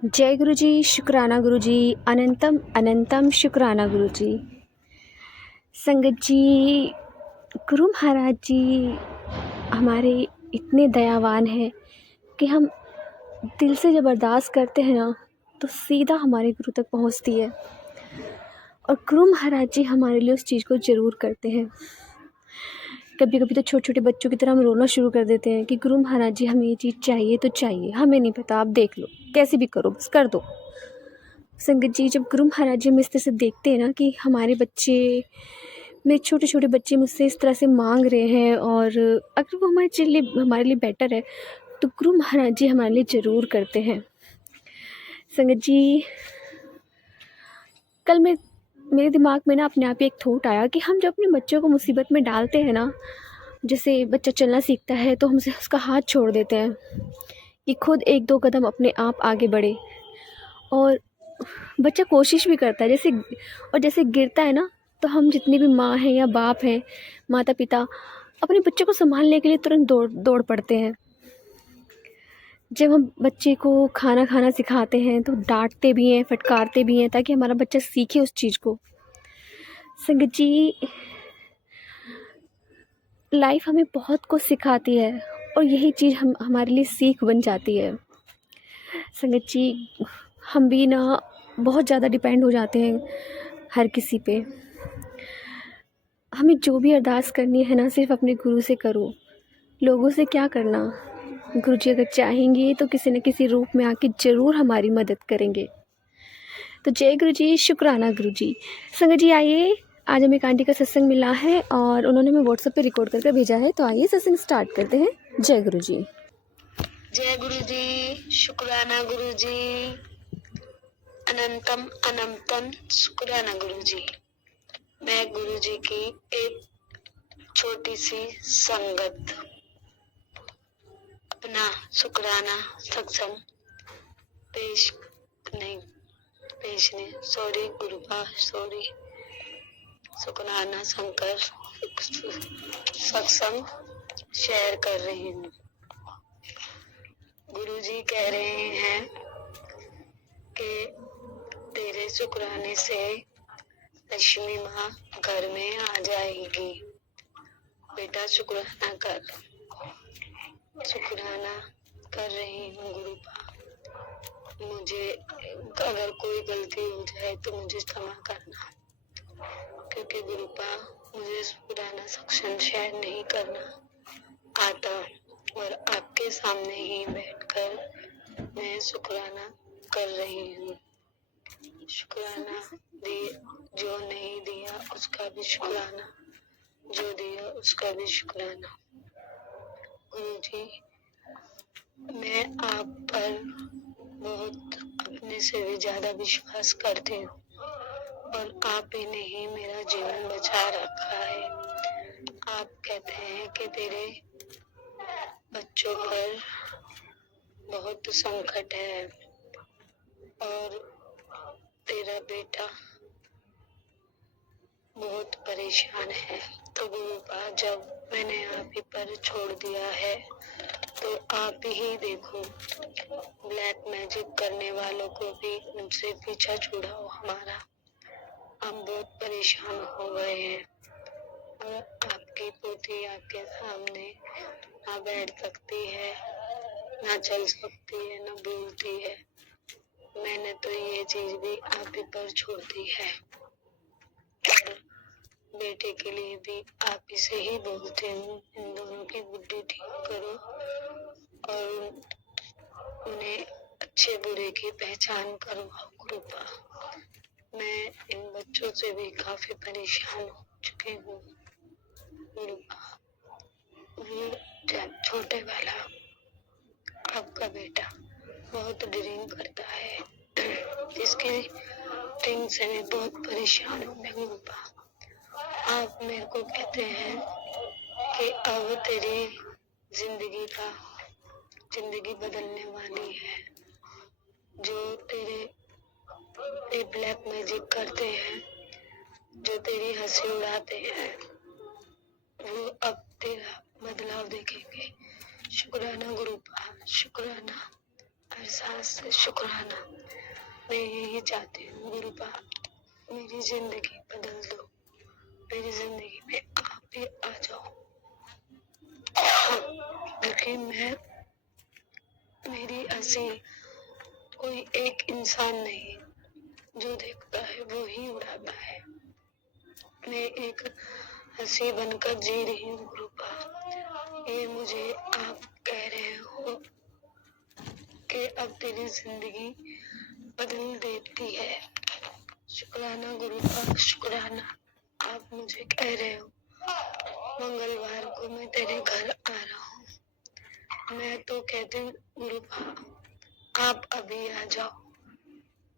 जय गुरु जी, शुक्राना गुरु जी, अनंतम अनंतम शुक्राना गुरु जी। संगत जी, गुरु महाराज जी हमारे इतने दयावान हैं कि हम दिल से जब अरदास करते हैं ना तो सीधा हमारे गुरु तक पहुंचती है। और गुरु महाराज जी हमारे लिए उस चीज़ को ज़रूर करते हैं। कभी कभी तो छोटे छोटे बच्चों की तरह हम रोना शुरू कर देते हैं कि गुरु महाराज जी हमें ये चीज़ चाहिए तो चाहिए, हमें नहीं पता, आप देख लो, कैसे भी करो, बस कर दो। संगत जी, जब गुरु महाराज जी हम इस तरह से देखते हैं ना कि हमारे बच्चे, मेरे छोटे छोटे बच्चे मुझसे इस तरह से मांग रहे हैं और अगर वो हमारे लिए बेटर है तो गुरु महाराज जी हमारे लिए ज़रूर करते हैं। संगत जी, कल मेरे दिमाग में ना अपने आप ही एक थॉट आया कि हम जब अपने बच्चों को मुसीबत में डालते हैं ना, जैसे बच्चा चलना सीखता है तो हमसे उसका हाथ छोड़ देते हैं कि खुद एक दो कदम अपने आप आगे बढ़े। और बच्चा कोशिश भी करता है, जैसे गिरता है ना तो हम जितनी भी माँ हैं या बाप हैं, माता पिता, अपने बच्चे को संभालने के लिए तुरंत दौड़ पड़ते हैं। जब हम बच्चे को खाना खाना सिखाते हैं तो डांटते भी हैं, फटकारते भी हैं ताकि हमारा बच्चा सीखे उस चीज़ को। संगत जी, लाइफ हमें बहुत कुछ सिखाती है और यही चीज़ हमारे लिए सीख बन जाती है। संगत जी, हम भी ना बहुत ज़्यादा डिपेंड हो जाते हैं हर किसी पे। हमें जो भी अरदास करनी है ना, सिर्फ अपने गुरु से करो, लोगों से क्या करना। गुरु जी अगर चाहेंगे तो किसी न किसी रूप में आके ज़रूर हमारी मदद करेंगे। तो जय गुरु जी, शुक्राना गुरु जी। संगत जी आइए, आज हमें एक आंटी का सत्संग मिला है और उन्होंने हमें व्हाट्सएप पे रिकॉर्ड करके भेजा है, तो आइए सत्संग स्टार्ट करते हैं। जय गुरु जी। जय गुरु जी, शुक्राना गुरु जी, अनंतम अनंतम शुक्राना गुरु जी। मैं गुरु जी की एक छोटी सी संगत अपना शुक्राना सत्संग पेश नहीं सॉरी गुरुपा, सॉरी, शुक्राना शंकर सत्संग शेयर कर रही हूँ। गुरु जी कह रहे हैं कि तेरे शुक्राने से लक्ष्मी माँ घर में आ जाएगी। बेटा शुक्राना कर। शुक्राना कर रही हूँ गुरुपा। मुझे अगर कोई गलती हो जाए तो मुझे क्षमा करना, क्योंकि गुरुपा मुझे शुक्राना सत्संग शेयर नहीं करना आता और आपके सामने ही बैठकर मैं शुक्राना कर रही हूँ। शुक्राना दिए, जो नहीं दिया उसका भी शुक्राना, जो दिया उसका भी शुक्राना। गुरु जी, मैं आप पर बहुत अपने से भी ज्यादा विश्वास करती हूँ और आप ही ने ही मेरा जीवन बचा रखा है। आप कहते हैं कि तेरे बच्चों पर बहुत संकट है और तेरा बेटा बहुत परेशान है। तो गुरुपा, जब मैंने आप ही पर छोड़ दिया है तो आप ही देखो, ब्लैक मैजिक करने वालों को भी मुझसे पीछा छुड़ाओ हमारा। हम बहुत परेशान हो गए हैं और आपकी पोती आपके सामने ना बैठ सकती है, ना चल सकती है, ना बोलती है। मैंने तो ये चीज भी आप ही पर छोड़ दी है और बेटे के लिए भी आप ही से ही बोलते हूँ, इन दोनों की बुद्धि ठीक करो और उन्हें अच्छे बुरे की पहचान करवाओ गुरुपा। मैं इन बच्चों से भी काफी परेशान हो चुकी हूँ गुरुपा। छोटे वाला आपका बेटा बहुत ड्रिंक करता है, इसके ड्रिंक से मैं बहुत परेशान हूँ मैं गुरुपा। आप मेरे को कहते हैं कि अब तेरी जिंदगी बदलने वाली है। जो तेरे ब्लैक मैजिक करते हैं, जो तेरी हंसी उड़ाते हैं, वो अब तेरा बदलाव देखेंगे। शुक्राना गुरुपा, शुक्राना। हर एहसास से शुक्राना। मैं यही चाहती हूँ गुरुपा, मेरी जिंदगी बदल दो, मेरी जिंदगी में आप भी आ जाओ, क्योंकि मेरी हंसी कोई एक इंसान नहीं, जो देखता है वो ही उड़ाता है। मैं एक हंसी बनकर जी रही हूँ गुरुपा। ये मुझे आप कह रहे हो कि अब तेरी जिंदगी बदल देती है। शुक्राना गुरुपा, शुक्राना। आप मुझे कह रहे हो मंगलवार को मैं तेरे घर आ रहा हूँ। मैं तो कहती हूँ गुरुपा, आप अभी आ जाओ।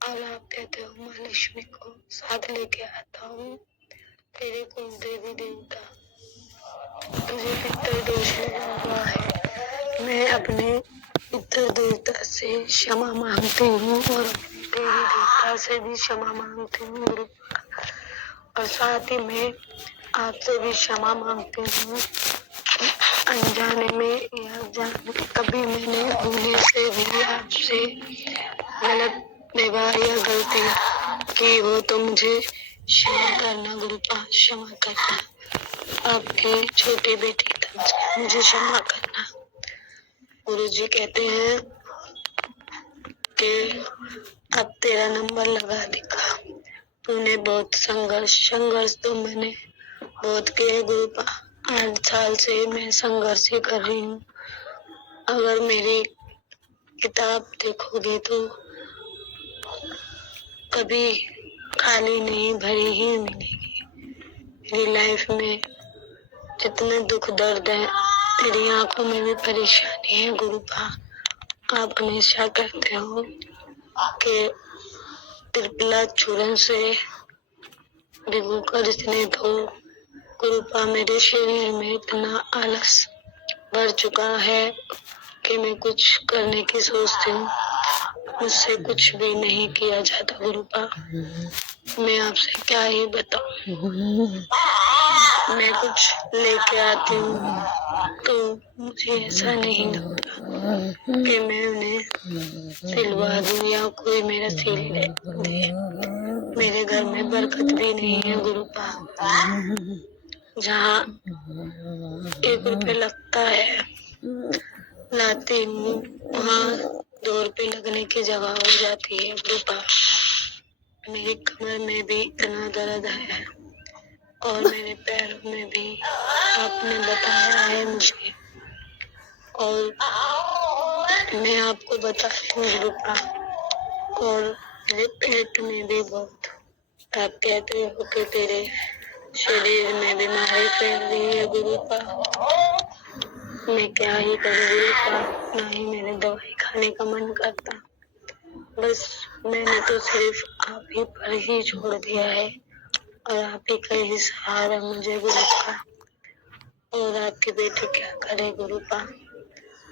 और आप कहते हो माँ लक्ष्मी को साथ लेके आता हूँ। तेरे कुल देवी देवता, तुझे पितर दोष लगा हुआ है। मैं अपने पितर देवता से क्षमा मांगती हूँ और अपने देवी देवता से भी क्षमा मांगती हूँ गुरुपा। और साथ ही मैं आपसे भी क्षमा मांगती हूँ, अनजाने में या जाने कभी मैंने भूले से भी आपसे गलत व्यवहार या गलती की हो तो मुझे क्षमा करना गुरुपा, क्षमा करना। आपकी छोटी बेटी तब से मुझे क्षमा करना। गुरुजी कहते हैं कि अब तेरा नंबर लगा देगा। तूने बहुत संघर्ष तो मैंने बहुत किए गुरुपा। 8 साल से मैं संघर्ष ही कर रही हूँ। अगर मेरी किताब देखोगे तो कभी खाली नहीं, भरी ही मिलेगी। मेरी लाइफ में जितने दुख दर्द है, तेरी आंखों में भी परेशानी है गुरुपा। आप हमेशा कहते हो कि त्रिपला चूर्ण से भिगोकर इसने धो। गुरुपा, मेरे शरीर में इतना आलस भर चुका है कि मैं कुछ करने की सोचती हूँ, मुझसे कुछ भी नहीं किया जाता गुरुपा। मैं आपसे क्या ही बताऊं। मैं कुछ लेके आती हूँ तो मुझे ऐसा नहीं लगता कि मैं उन्हें सिलवा दूं या कोई मेरा सिल ले दे। मेरे घर में बरकत भी नहीं है गुरुपा। जहाँ 1 रुपये लगता है लाती हूँ, वहाँ 2 रुपये लगने की जगह हो जाती है गुरुपा। मेरी कमर में भी इतना दर्द है और मेरे पैरों में भी आपने बताया है मुझे, और मैं आपको बताती हूँ गुरुपा। और मेरे पेट में भी बहुत, आप कहते हो कि तेरे शरीर में बीमारी फैल रही है गुरुपा। मैं क्या ही करूँ गुरुपा, ना ही मेरे दवाई खाने का मन करता। बस मैंने तो सिर्फ आप ही पर ही छोड़ दिया है और आप ही का ही सहारा मुझे गुरुपा। और आपके बेटे क्या करे गुरुपा।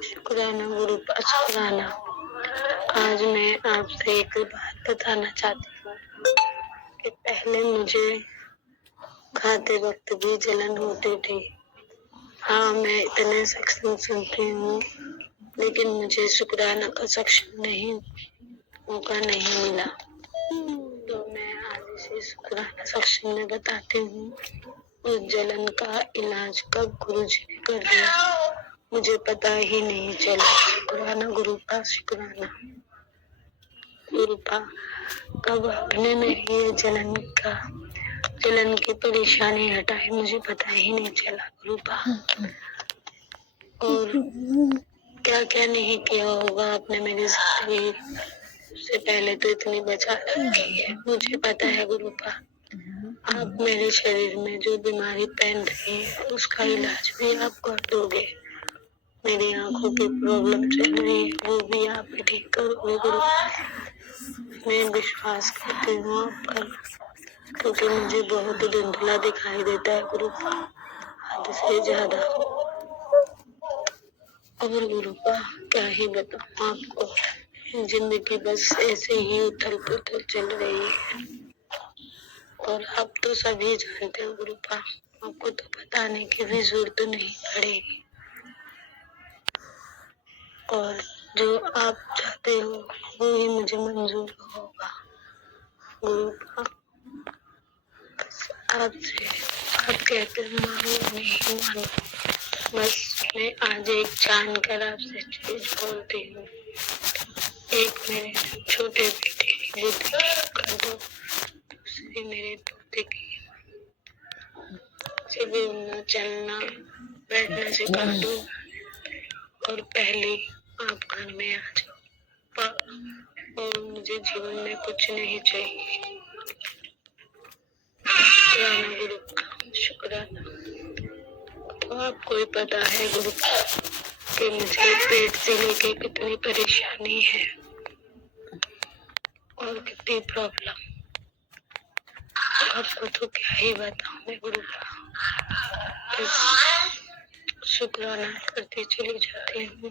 शुक्राना गुरुपा, शुक्राना। आज मैं आपसे एक बात बताना चाहती हूँ कि पहले मुझे खाते वक्त भी जलन होती थी। हाँ, मैं इतने सेक्शन सुनती हूँ, लेकिन मुझे शुक्राना का सेक्शन नहीं, मौका नहीं मिला। तो मैं आज इसे शुक्राना सेक्शन में बताती हूँ। उस जलन का इलाज कब गुरुजी ने कर दिया मुझे पता ही नहीं चला। शुक्राना गुरुपा, शुक्राना गुरुपा। कब आपने मेरी ये जलन की परेशानी हटाई मुझे पता ही नहीं चला गुरुपा। और क्या क्या नहीं किया होगा आपने मेरी जिंदगी से पहले तो इतनी बचा रखी है मुझे पता है गुरुपा। आप मेरे शरीर में जो बीमारी पहन रही है उसका इलाज भी आप कर दोगे। मेरी आंखों की प्रॉब्लम चल रही है वो भी आप ही ठीक करोगे गुरुपा। मैं विश्वास करती हूँ आप पर, क्योंकि मुझे बहुत धुंधला दिखाई देता है गुरुपा, हद से ज्यादा। और गुरुपा क्या ही बताऊँ आपको, जिंदगी बस ऐसे ही उथल पुथल चल रही है। और अब तो सभी जानते हो गुरुपा, आपको तो बताने की भी जरूरत नहीं पड़ेगी। और जो आप चाहते हो वो ही मुझे मंजूर होगा गुरुपा। बस आपसे आप कहते हो मानो नहीं मानो, बस मैं आज एक जानकर आपसे चीज बोलती हूँ। एक मेरे छोटे बेटे की बुद्धि ठीक कर दो, दूसरी मेरे तोते की से बोलना चलना बैठना सिखा दो, और पहले आप घर में आ जाओ। और मुझे जीवन में कुछ नहीं चाहिए। शुक्राना गुरु का, शुक्राना। तो आपको ही पता है गुरु कि मुझे पेट से लेके कितनी परेशानी है और कितनी प्रॉब्लम। आपको तो क्या ही बताऊं मैं गुरु का। शुक्राना करती चली जाती हूँ।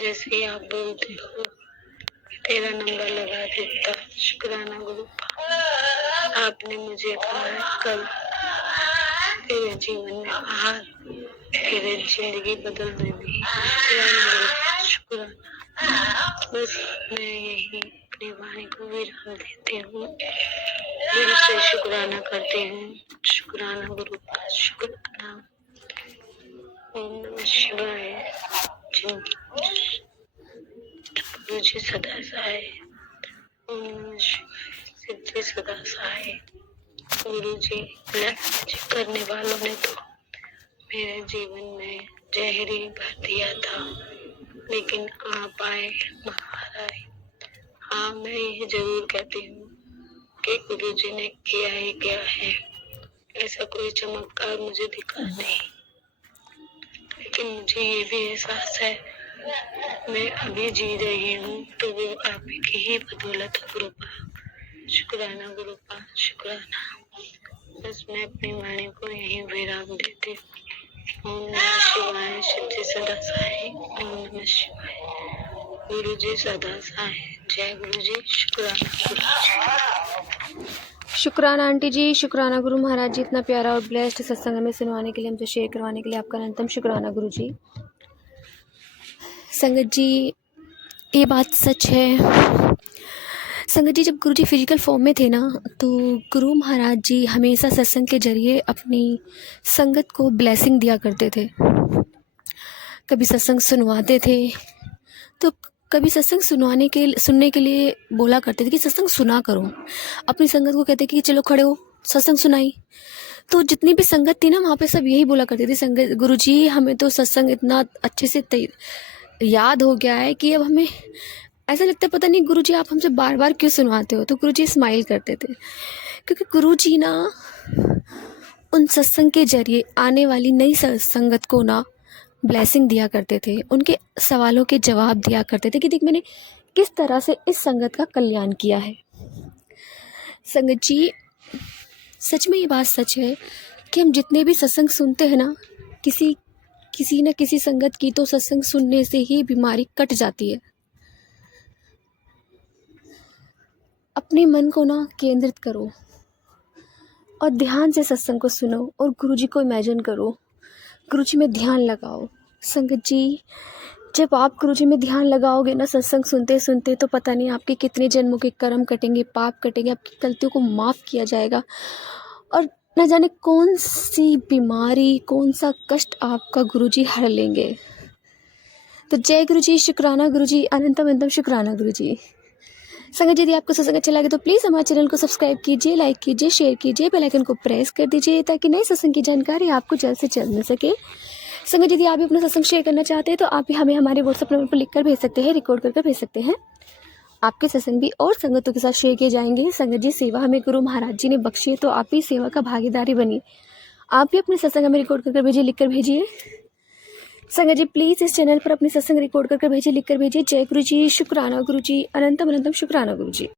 जैसे ही आप बोलते हो तेरा नंबर लगा देता। शुक्राना गुरु का। आपने मुझे कहा है कल तेरे जीवन में बाहर तेरे जिंदगी बदलने में। शुक्राना गुरु का, शुक्राना। बस मैं यही अपनी वाणी को विराम देती हूँ, दिल से शुक्राना करती हूँ। शुक्राना गुरु का, शुक्राना। ओम नमः शिवाय। गुरु जी सदा सहाय। ओम नमः शिवाय। सिद्धि सदा सहाय। गुरु जी करने वालों ने तो मेरे जीवन में जहर ही भर दिया था, लेकिन आप आए, बाहर आए। हाँ, मैं ये जरूर कहती हूँ कि गुरु जी ने किया ही क्या है। ऐसा कोई चमत्कार मुझे दिखा नहीं, लेकिन मुझे ये भी एहसास है मैं अभी जी रही हूँ तो वो आप की ही बदौलत है गुरुपा। शुक्राना गुरुपा, शुक्राना। बस मैं अपनी वाणी को यही विराम देती हूँ। ओम नमः शिवाय। सिद्धि सदा सहाय। ओम नमः शिवाय। गुरु जी सदा सहाय। जय गुरु जी। शुक्राना गुरु जी। शुक्राना आंटी जी, शुक्राना गुरु महाराज जी, इतना प्यारा और ब्लेस्ड सत्संग में सुनवाने के लिए, हमसे शेयर करवाने के लिए आपका अनंतम शुक्राना गुरु जी। संगत जी, ये बात सच है। संगत जी, जब गुरु जी फिजिकल फॉर्म में थे ना, तो गुरु महाराज जी हमेशा सत्संग के जरिए अपनी संगत को ब्लेसिंग दिया करते थे। कभी सत्संग सुनवाते थे तो कभी सत्संग सुनने के लिए बोला करते थे कि सत्संग सुना करो। अपनी संगत को कहते कि चलो खड़े हो, सत्संग सुनाई। तो जितनी भी संगत थी ना, वहाँ पे सब यही बोला करते थे, संगत गुरुजी हमें तो सत्संग इतना अच्छे से याद हो गया है कि अब हमें ऐसा लगता है पता नहीं गुरुजी आप हमसे बार बार क्यों सुनवाते हो। तो गुरुजी स्माइल करते थे, क्योंकि गुरुजी ना उन सत्संग के जरिए आने वाली नई संगत को ना ब्लेसिंग दिया करते थे, उनके सवालों के जवाब दिया करते थे कि देख मैंने किस तरह से इस संगत का कल्याण किया है। संगत जी, सच में ये बात सच है कि हम जितने भी सत्संग सुनते हैं ना, किसी न किसी संगत की तो सत्संग सुनने से ही बीमारी कट जाती है। अपने मन को ना केंद्रित करो और ध्यान से सत्संग को सुनो और गुरुजी को इमेजिन करो, गुरुजी में ध्यान लगाओ। संगत जी, जब आप गुरुजी में ध्यान लगाओगे ना सत्संग सुनते सुनते, तो पता नहीं आपके कितने जन्मों के कर्म कटेंगे, पाप कटेंगे, आपकी गलतियों को माफ़ किया जाएगा और न जाने कौन सी बीमारी, कौन सा कष्ट आपका गुरुजी हर लेंगे। तो जय गुरुजी, शुक्राना गुरुजी, अनंतम अनंतम शुक्राना गुरुजी। संगत जी, यदि आपको सत्संग अच्छा लगे तो प्लीज़ हमारे चैनल को सब्सक्राइब कीजिए, लाइक कीजिए, शेयर कीजिए, बेल आइकन को प्रेस कर दीजिए ताकि नए सत्संग की जानकारी आपको जल्द से जल्द मिल सके। संगत, यदि आप भी अपना सत्संग शेयर करना चाहते हैं तो आप भी हमें हमारे व्हाट्सएप नंबर पर लिखकर भेज सकते हैं, रिकॉर्ड करके भेज सकते हैं। आपके सत्संग भी और संगतों के साथ शेयर किए जाएंगे। संगत जी, सेवा हमें गुरु महाराज जी ने बख्शी है, तो आप भी सेवा का भागीदारी बनिए। आप भी अपने सत्संग हमें रिकॉर्ड करके भेजिए, लिखकर भेजिए। संगत जी, प्लीज़ इस चैनल पर अपने सत्संग रिकॉर्ड करके भेजिए, लिखकर भेजिए। जय गुरु जी, शुक्राना गुरु जी, अनंतम अनंतम शुक्राना गुरु जी।